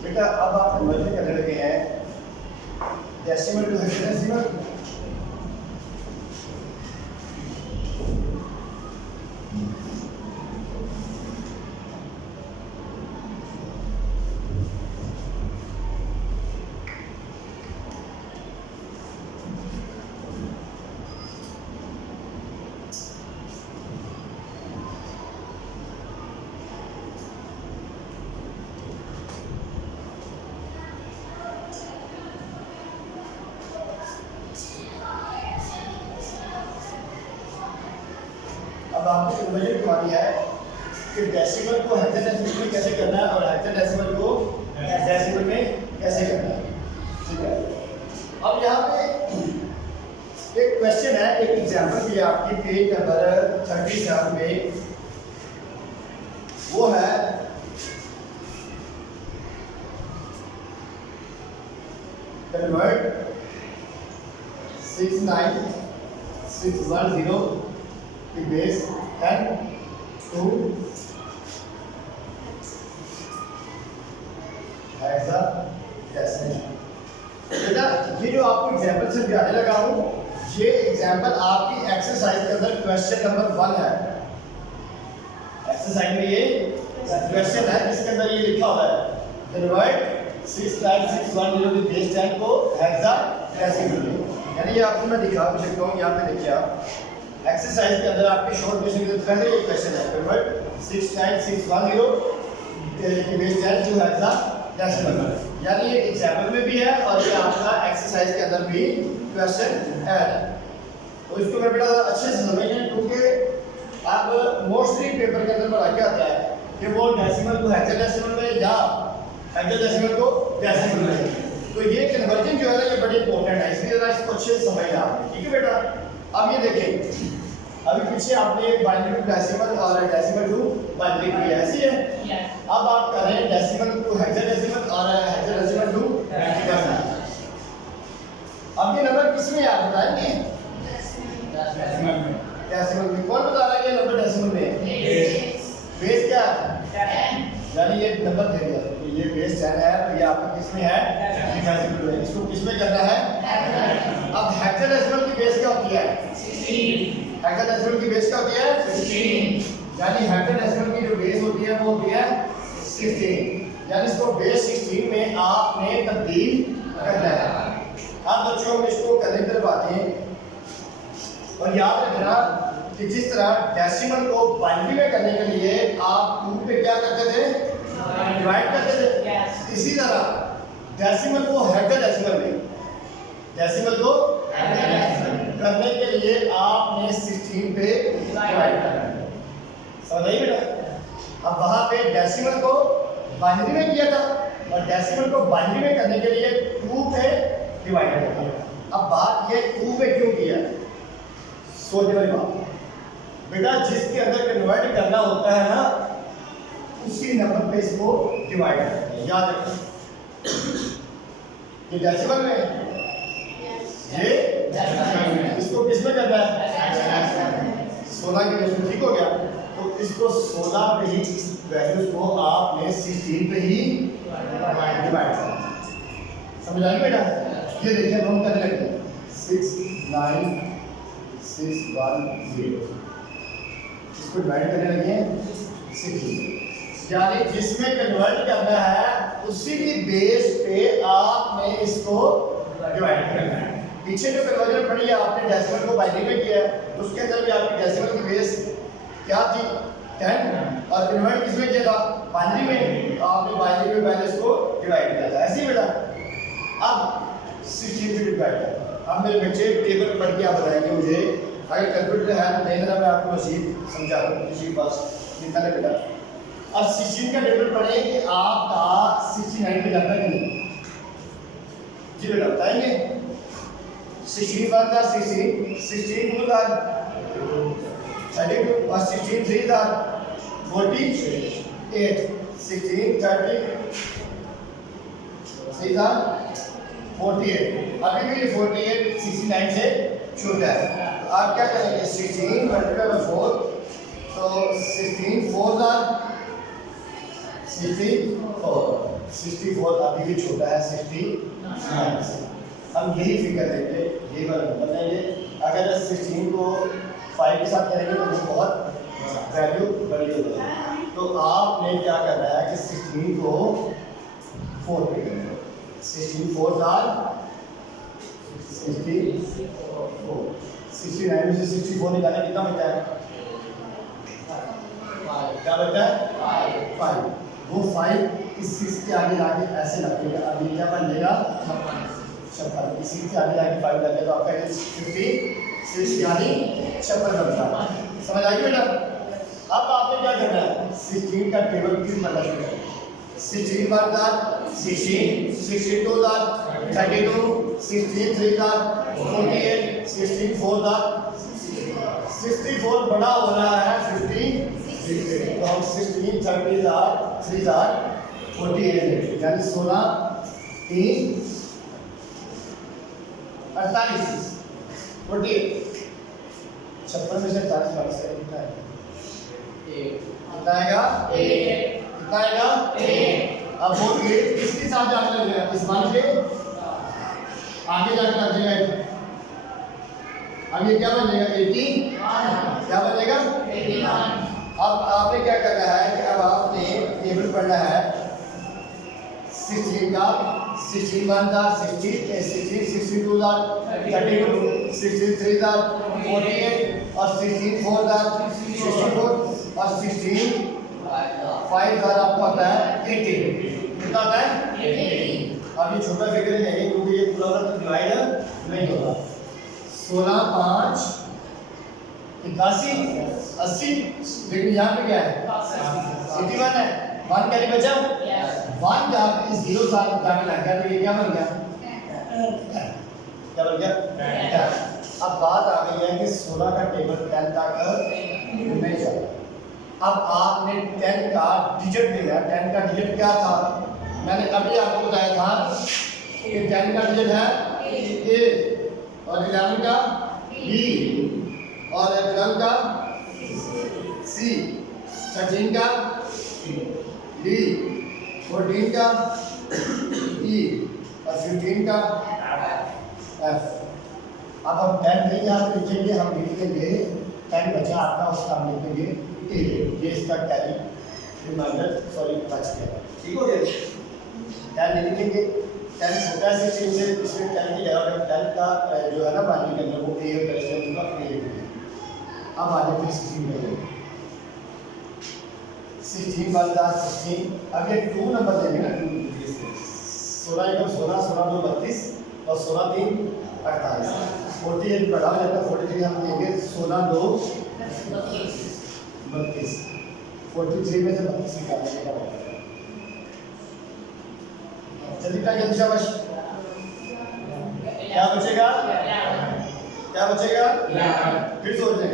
बेटा अब आप कन्वर्जन करने लगे हैं डेसिमल टू हेक्साडेसिमल। अब आपको कन्वर्जन करवानी है कि डेसिमल को हेक्साडेसिमल में कैसे करना है और हेक्साडेसिमल को डेसिमल में कैसे करना है। ठीक है, अब यहाँ पे एक क्वेश्चन है, एक एग्जांपल भी है आपकी पेज नंबर 37 में। वो है कन्वर्ट 69610 की बेस 10 टू हेक्साडेसिमल। बेटा ये जो आपको एग्जांपल से समझाने लगा हूँ, ये एग्जांपल आपकी एक्सरसाइज के अंदर क्वेश्चन नंबर 1 है। एक्सरसाइज में ये क्वेश्चन है जिसके अंदर ये लिखा हुआ है कन्वर्ट 69610 की बेस 10 को हेक्साडेसिमल में। यानी ये आपको मैं दिखा भी सकता हूँ, यहाँ पे देखिए आप एक्सरसाइज के अंदर आपके शॉर्ट क्वेश्चन के पहले ये क्वेश्चन है कन्वर्ट 69610 की बेस 10 टू हेक्साडेसिमल। यानी ये एग्जांपल में भी है और ये आपका एक्सरसाइज के अंदर भी क्वेश्चन है। तो इसको मैं बेटा अच्छे से समझें, क्योंकि अब मोस्टली पेपर के अंदर पढ़ा क्या आता है कि वो डेसिमल को हेक्साडेसिमल में या हेक्साडेसिमल को डेसिमल में। तो ये कन्वर्जन जो है ना ये बड़ी इंपॉर्टेंट है, इसलिए जरा इसको अच्छे से समझना आपने। ठीक है बेटा, अब ये देखें, अभी पीछे आपने बाइनरी टू डेसिमल और डेसिमल टू बाइनरी की ऐसी है। अब आप कर रहे हैं डेसिमल टू हेक्साडेसिमल और हेक्साडेसिमल टू डेसिमल। अब ये नंबर किस में आप बताएंगे? डेसिमल में। कौन बता रहा है ये नंबर डेसिमल में? बेस क्या है? यानी ये नंबर दे दिया, तो ये बेस 10 है, तो ये आपका किस में है? डेसिमल में। इसको किस में करना है? अब हेक्साडेसिमल की बेस क्या होती है? 16। हेक्साडेसिमल की बेस क्या होती है? 16। यानी हेक्साडेसिमल की जो बेस होती है वो होती है 16। यानी इसको बेस 16 में आपने तब्दील करना है। अब बच्चों हम इसको करने की तरफ आते हैं और याद रखना कि जिस तरह डेसिमल को बाइनरी में करने के लिए आप 2 पे क्या करते थे? डिवाइड करते थे। इसी तरह डेसिमल को हेक्साडेसिमल में, डेसिमल को करने के लिए आपने 16 पे डिवाइड करना है। समझ आई बेटा? अब वहां पे डेसिमल को बाइनरी में किया था और डेसिमल को बाइनरी में करने के लिए 2 पे डिवाइड करना है। अब बात ये 2 पे क्यों किया? सोचने वाली बात बेटा, जिसके अंदर कन्वर्ट करना होता है ना उसी नंबर पे इसको डिवाइड करते हैं। याद रखना ये डेसिमल में, ये इसको किस में करना है? 16 के रेशो। ठीक हो गया, तो इसको 16 पे ही इस वैल्यूज को आपने 16 पे ही डिवाइड करना। समझ आएगी बेटा? ये देखिए हम करने लगे 69610, इसको डिवाइड करने लगे 16। यानी जिसमें कन्वर्ट करना है उसी की बेस पे आपने इसको डिवाइड करना है। पीछे जो कन्वर्जन पड़ी है आपने डेसिमल को बाइनरी में किया, उसके अंदर भी आपकी डेसिमल की बेस क्या थी? 10 और कन्वर्ट किस में किया था? बाइनरी में। तो आपने बाइनरी में पहले इसको डिवाइड किया था। ऐसे ही बेटा अब 16 पे डिवाइड कर। अब मेरे बच्चे टेबल पढ़ के आप बताएंगे मुझे, अगर कंप्यूटर है तो नहीं, मैं आपको मजीद समझा दूँ किसी पास निकाल बेटा। अब 16 का टेबल पढ़े कि आपका 69 पे जाता है कि नहीं? जी बेटा बताएंगे। 16 1 था 16, 16 2 था 32 और 16 3 था 48, 16 30 3 था 48। अभी भी 48 69 से छोटा है, तो आप क्या करेंगे? 16 मल्टीप्लाई बाय 4, तो 16 4 था 64 अभी भी छोटा है 69 से। हम यही फिगर लेंगे, यही वाला नंबर लेंगे। अगर 16 को 5 के साथ करेंगे तो वो बहुत वैल्यू बड़ी हो जाएगी। तो आपने क्या करना है कि 16 को 4 पे करना है। 16 4 आर 64। 69 में से 64 निकालें कितना बचता है? क्या बचता है? 5। वो 5 इस 6 के आगे लाके ऐसे लगेगा। अब ये क्या बन जाएगा? 56। इसी के आगे लाके 5 लगे तो आपका 56 यानी 56 बनता है। समझ आ गई बेटा? अब आपने क्या करना है? 16 का टेबल 3 बनना शुरू करें। 16 1 का 16, 62 का 32, 63 का 48, 64 का 64 बड़ा हो रहा है 50। तो हम 16 30 3 48 यानी 16 3 48 48। 56 में से 40 बार से कितना है? कितना आएगा? कितना आएगा? अब वो 8 किसके साथ जाके लगेगा? इस मान के आगे जाके लग जाएगा। अब ये क्या बन जाएगा? 80 क्या बनेगा? 81। अब आपने क्या करना है कि अब आपने टेबल पढ़ना है 16 का 16 1 का 60 16 62 का 32 63 का 48 और 16 4 का 64 और 16 5 का आपको आता है 80। कितना आता है? 80। अब ये छोटा फिगर नहीं क्योंकि ये पूरा डिवाइड नहीं होगा। 16 5 81 80। लेकिन यहाँ पे क्या है? 81 है। 1 क्या नहीं बचा? 1 का इस 0 साथ जाके लग गया तो ये क्या बन गया? क्या बन गया? 10। अब बात आ गई है कि 16 का टेबल 10 तक नहीं चला। अब आपने 10 का डिजिट लेना है। 10 का डिजिट क्या था? मैंने अभी आपको बताया था कि 10 का डिजिट है A और 11 का B और 12 का C, 13 का D, 14 का E और 15 का F। अब हम 10 नहीं यहाँ पे लिखेंगे, हम लिखेंगे 10 बचा आपका, उसका हम लिखेंगे A। ये इसका कैरी रिमाइंडर सॉरी बच गया। ठीक हो गया? 10 नहीं लिखेंगे, 10 छोटा है 16 से, इसमें 10 की जगह 10 का जो है ना बाकी के अंदर वो A और बच गया उनका A। अब आ जाते हैं 16 में 16 1 का 16। अब ये 2 नंबर देंगे ना 2 16 1 16 16 2 32 और 16 3 48। 48 बढ़ा जाता है 43 हम देंगे 16 2 32। 43 में से 32 निकालने का होगा। जल्दी का जल्दी शाबाश। क्या बचेगा? क्या बचेगा? फिर सोच लें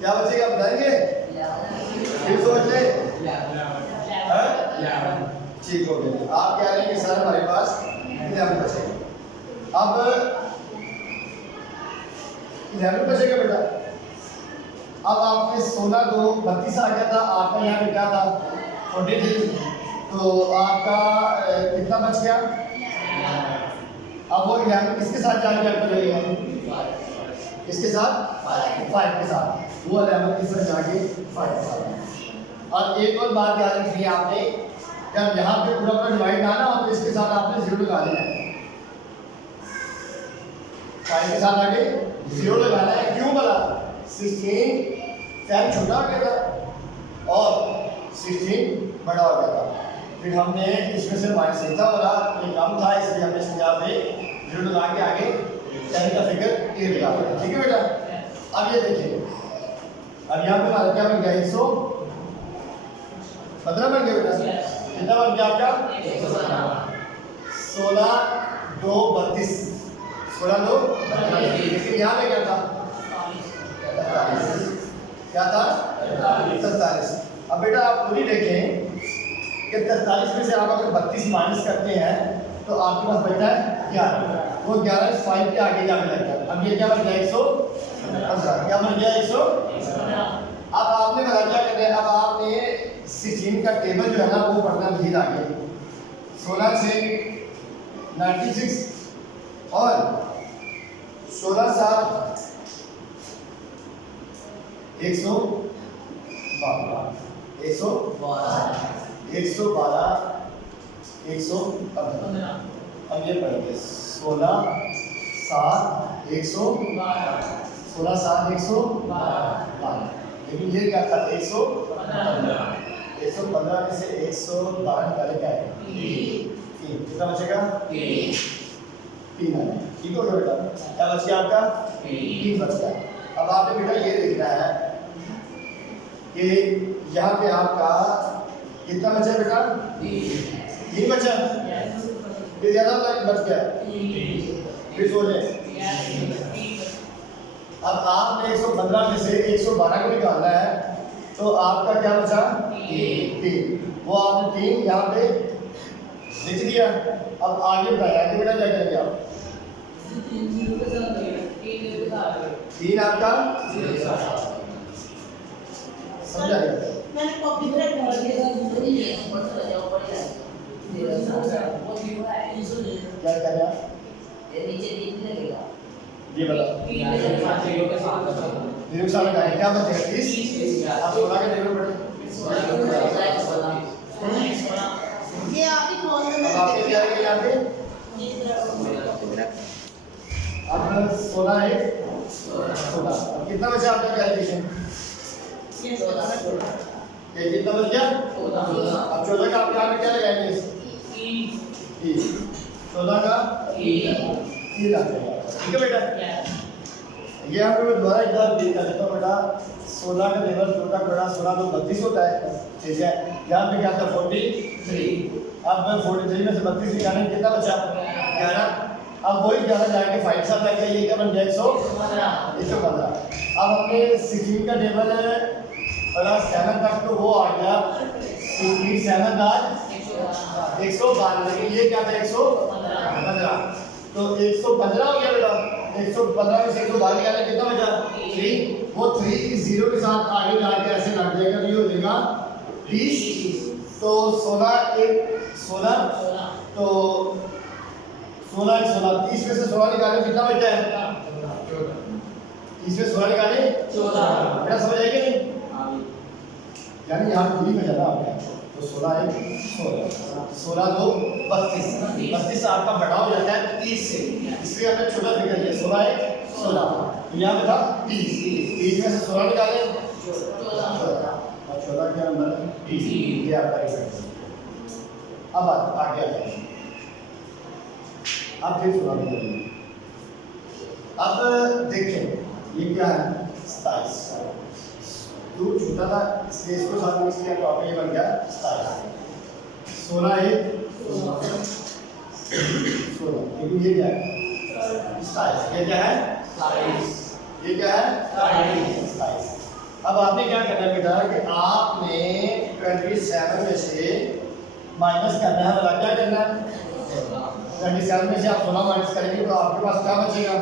क्या बचेगा, बताएंगे? फिर सोच ले। ठीक हो गया। आप कह रहे हैं कि सर हमारे पास 11 बचेगा। अब 11 बचेगा बेटा। अब आपने 16 2 32 आ गया था, आपका यहाँ पे क्या था 43, तो आपका कितना बच गया? अब वो 11 किसके साथ जाके आपको लगेगा? किसके साथ? 5 के साथ। वो 11 के साथ जाके 5 के साथ। और एक और बात याद रखनी है आपने, जब यहाँ पे पूरा पूरा डिवाइड ना हो तो इसके साथ आपने 0 लगा देना है। 5 के साथ आगे 0 लगाना है। क्यों बोला? 16 10 छोटा हो गया था और 16 बड़ा हो गया था। फिर हमने इसमें से माइनस नहीं था बोला, ये कम था इसलिए हमने इसमें यहाँ पे 0 लगा के आगे 10 का फिगर ये लगा दिया। ठीक है बेटा? अब ये देखिए, अब यहाँ पे हमारा क्या बन गया? 115 बन गया बेटा। कितना बन गया आपका? 16 2 32। 16 2 लेकिन यहाँ पे क्या था? 43। क्या था? 43। अब बेटा आप पूरी देखें कि 43 में से आप अगर 32 माइनस करते हैं तो आपके पास बचता है 11। वो 11 इस 5 के आगे जाने लग गया। अब ये क्या बन गया? 115। क्या बन गया? 100। अब आपने बता क्या कर रहे हैं? अब आपने 16 का टेबल जो है ना वो पढ़ना नहीं आगे। 16 से 96 और 16 7 112 115। अब ये पढ़ेंगे 16 7 112। लेकिन ये क्या था 115 में से 112 निकाले क्या है 3। कितना बचेगा 3 है। ठीक हो गया बेटा। क्या बच गया आपका 3 बच गया। अब आपने बेटा ये देखना है कि यहाँ पे आपका कितना बचा बेटा 3 बचा। फिर ज्यादा बच गया फिर सो जाए। अब आपने 115 में से 112 को निकालना है तो आपका क्या बचा 3। वो आपने 3 यहाँ पे लिख दिया। अब आगे बताया कि बेटा क्या करेंगे आप 3 आपका समझा गया। मैंने कॉपी पे कर दिया क्या करें आप नीचे 3 लगेगा ये बताओ। निरुक साल का क्या बचेगा 30। आप 16 के टेबल पढ़े ये आप ही कौन अब आपने क्या किया यहाँ पे अब 16 है 16। अब कितना बचा आपका कैलकुलेशन ये 14 ये कितना बच गया 14। अब 14 का आप यहाँ पे क्या लगाएंगे 14 का 3 आ जाएगा। ठीक है बेटा। ये यहाँ पे मैं दोबारा एक बार देख कर देता हूँ बेटा। 16 का टेबल छोटा बड़ा 16 तो 32 होता है। ठीक है यहाँ पे क्या था 43। अब मैं 43 में से 32 निकालेंगे कितना बचा 11। अब वही 11 जाके 5 साथ आएगा। ये क्या बन गया 115। अब अपने 16 का टेबल बड़ा 7 तक तो वो आ गया 7 आज 112। लेकिन ये क्या था 115 तो 115 हो गया बेटा। 115 में से 112 निकाले कितना बचा 3। वो 3 इस 0 के साथ आगे जाके ऐसे लग जाएगा तो ये हो जाएगा 30। तो 16 तो 16 30 में से 16 निकाले कितना बचता है 30 में 16 निकाले 14। बेटा समझ आएगी नहीं यानी यहाँ पे 3 में जाना आपने तो 16 2 32 आपका बड़ा हो जाता है 30 से। इसलिए आपने छोटा फिगर लिया 16 यहाँ पे था 30 में से 16 निकाले 14 क्या नंबर 30। ये आपका रिजल्ट। अब आगे आ जाए। अब फिर 16 निकालेंगे। अब देखें ये क्या है 27। तो छोटा था इसलिए इसको साथ मिक्स किया तो आपका ये बन गया 16 लेकिन ये क्या है 27। ये क्या है 27। अब आपने क्या करना है बेटा कि आपने 27 में से माइनस करना है। मतलब क्या करना है 27 में से आप 16 माइनस करेंगे तो आपके पास क्या बचेगा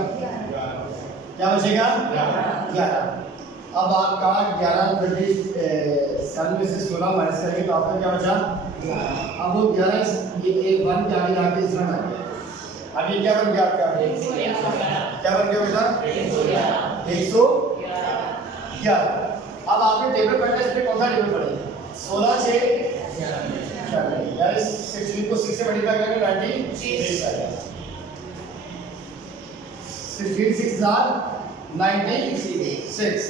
11। अब आपका 27 में से 16 माइनस करेंगे तो आपका क्या बचा। अब वो 11 ये 1 के आगे जाके इसमें आ गया। अब ये क्या बन गया आपका क्या बन गया बेटा 111। अब आपने टेबल पढ़ना है इसमें कौन सा टेबल पढ़ेंगे 16 से 16 को 6 से मल्टीप्लाई करेंगे 96 आ जाएगा। 16 6 96।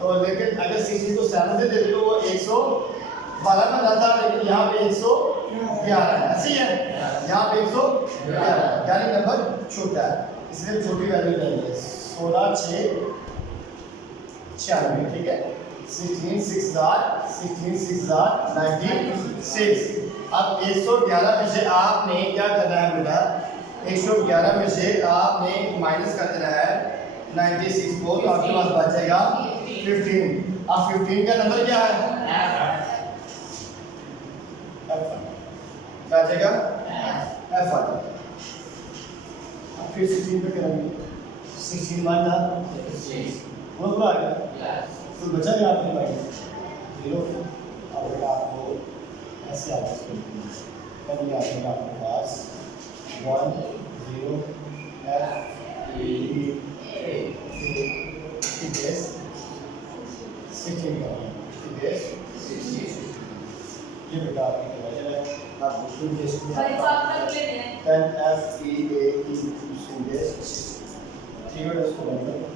तो लेकिन अगर 16 को 7 से दे दो वो 112 में जाता है। लेकिन यहाँ पे 111 है ऐसी है यहाँ पे 111 यानी नंबर छोटा है इसलिए छोटी वैल्यू लेंगे 16 6 96। ठीक है 16 6 96। अब 111 में से आपने क्या करना है बेटा 111 में से आपने माइनस कर देना है 96 को तो आपके पास बच जाएगा 15। अब 15 का नंबर क्या है क्या आ जाएगा F। अब फिर 16 पे करेंगे 16 मान था वो पूरा आ गया तो बचा गया आपके पास 0। अब बेटा आपको ऐसे आवाज करनी है, तब ये आ जाएगा आपके पास 1 0 F E A इसकी बेस 16 का है, इसकी बेस 16। ये बेटा आपकी डिवीजन है। आप दूसरी बेस में 10 F E A E इसकी बेस 16। ठीक है, इसको बंद करो।